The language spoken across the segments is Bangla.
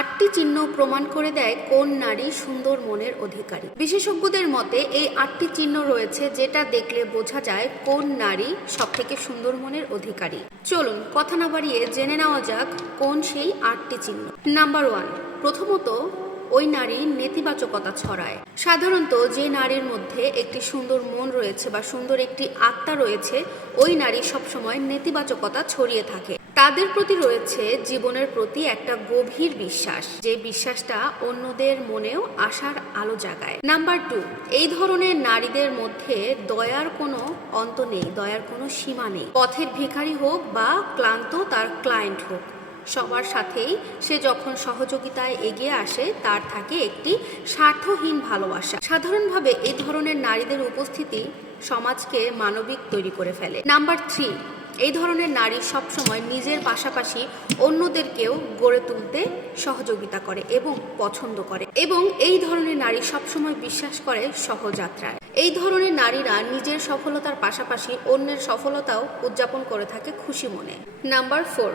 আটটি চিহ্ন প্রমাণ করে দেয় কোন নারী সুন্দর মনের অধিকারী। বিশেষজ্ঞদের মতে, এই আটটি চিহ্ন রয়েছে যেটা দেখলে বোঝা যায় কোন নারী সব থেকে সুন্দর মনের অধিকারী। চলুন, কথা না বাড়িয়ে জেনে নেওয়া যাক কোন সেই আটটি চিহ্ন। নাম্বার ওয়ান, প্রথমত, ওই নারী নেতিবাচকতা ছড়ায়। সাধারণত যে নারীর মধ্যে একটি সুন্দর মন রয়েছে বা সুন্দর একটি আত্মা রয়েছে, ওই নারী সবসময় নেতিবাচকতা ছড়িয়ে থাকে। তাদের প্রতি রয়েছে জীবনের প্রতি একটা গভীর বিশ্বাস, যে বিশ্বাসটা অন্যদের মনেও আশার আলো জাগায়। নাম্বার টু, এই ধরনের নারীদের মধ্যে দয়ার কোনো অন্ত নেই, দয়ার কোনো সীমা নেই। পথের ভিখারি হোক বা ক্লান্ত, তার ক্লায়েন্ট হোক। সবার সাথেই সে যখন সহযোগিতায় এগিয়ে আসে, তার থাকে একটি স্বার্থহীন ভালোবাসা। সাধারণভাবে এই ধরনের নারীদের উপস্থিতি সমাজকে মানবিক তৈরি করে ফেলে। নাম্বার থ্রি এই ধরনের নারী সবসময় নিজের পাশাপাশি অন্যদেরকেও গড়ে তুলতে সহযোগিতা করে এবং পছন্দ করে। এবং এই ধরনের নারী সবসময় বিশ্বাস করে সহযাত্রায়। এই ধরনের নারীরা নিজের সফলতার পাশাপাশি অন্যের সফলতাও উদযাপন করে থাকে খুশি মনে। নাম্বার ফোর,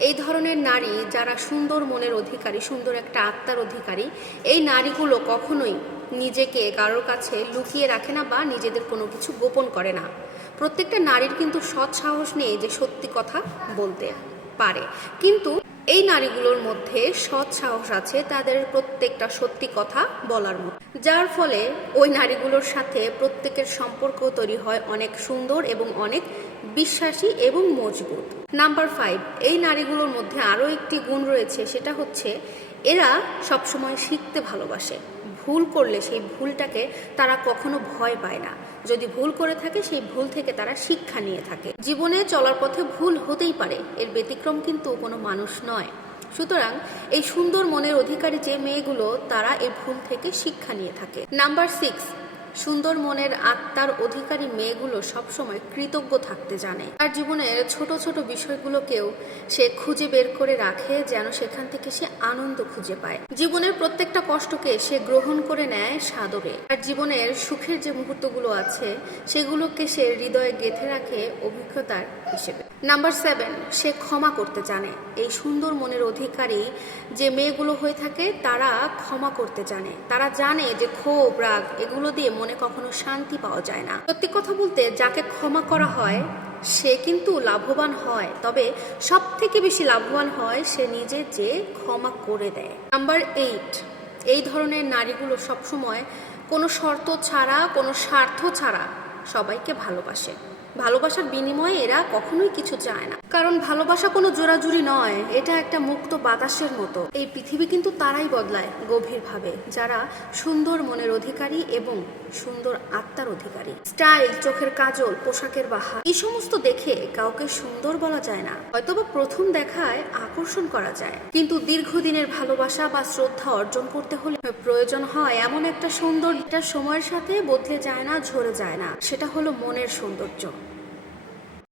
এই ধরনের নারী যারা সুন্দর মনের অধিকারী, সুন্দর একটা আত্মার অধিকারী, এই নারীগুলো কখনোই নিজেকে কারোর কাছে লুকিয়ে রাখে না বা নিজেদের কোনো কিছু গোপন করে না। প্রত্যেকটা নারীর কিন্তু সৎ সাহস নেই যে সত্যি কথা বলতে পারে। কিন্তু এই নারীগুলোর মধ্যে সৎ সাহস আছে তাদের প্রত্যেকটা সত্যি কথা বলার মতো। যার ফলে ওই নারীগুলোর সাথে প্রত্যেকের সম্পর্ক তৈরি হয় অনেক সুন্দর এবং অনেক বিশ্বাসী এবং মজবুত। নাম্বার ফাইভ, এই নারীগুলোর মধ্যে আরও একটি গুণ রয়েছে, সেটা হচ্ছে এরা সবসময় শিখতে ভালোবাসে। ভুল করলে সেই ভুলটাকে তারা কখনো ভয় পায় না। যদি ভুল করে থাকে, সেই ভুল থেকে তারা শিক্ষা নিয়ে থাকে। জীবনে চলার পথে ভুল হতেই পারে, এর ব্যতিক্রম কিন্তু কোনো মানুষ নয়। সুতরাং এই সুন্দর মনের অধিকারী যে মেয়েগুলো, তারা এই ভুল থেকে শিক্ষা নিয়ে থাকে। নাম্বার সিক্স সুন্দর মনের আত্মার অধিকারী মেয়েগুলো সবসময় কৃতজ্ঞ থাকতে জানে। তার জীবনের ছোট ছোট বিষয়গুলোকেও সে খুঁজে বের করে রাখে যেন সেখান থেকে সে আনন্দ খুঁজে পায়। জীবনের প্রত্যেকটা কষ্টকে সে গ্রহণ করে নেয় সাদরে। আর জীবনের সুখের যে মুহূর্তগুলো আছে, সেগুলোকে সে হৃদয়ে গেঁথে রাখে অভিজ্ঞতার হিসেবে। নাম্বার সেভেন সে ক্ষমা করতে জানে। এই সুন্দর মনের অধিকারী যে মেয়েগুলো হয়ে থাকে, তারা ক্ষমা করতে জানে। তারা জানে যে ক্ষোভ, রাগ, এগুলো দিয়ে মনে কখনো শান্তি পাওয়া যায় না। সত্যি কথা বলতে, যাকে ক্ষমা করা হয়, সে কিন্তু লাভবান হয়। তবে সব থেকে বেশি লাভবান হয় সে নিজে যে ক্ষমা করে দেয়। নাম্বার এইট এই ধরনের নারীগুলো সবসময় কোনো শর্ত ছাড়া, কোনো স্বার্থ ছাড়া সবাইকে ভালোবাসে। ভালোবাসার বিনিময়ে এরা কখনোই কিছু চায় না। কারণ ভালোবাসা কোনো জোরাজুরি নয়, এটা একটা মুক্ত বাতাসের মতো। এই পৃথিবী কিন্তু তারাই বদলায় গভীরভাবে, যারা সুন্দর মনের অধিকারী এবং সুন্দর আত্মার অধিকারী। স্টাইল, চোখের কাজল, পোশাকের বাহা এই সমস্ত দেখে কাউকে সুন্দর বলা যায় না। হয়তোবা প্রথম দেখায় আকর্ষণ করা যায়। কিন্তু দীর্ঘদিনের ভালোবাসা বা শ্রদ্ধা অর্জন করতে হলে প্রয়োজন হয় এমন একটা সৌন্দর্যটা সময়ের সাথে বদলে যায় না, ঝরে যায় না। সেটা হলো মনের সৌন্দর্য।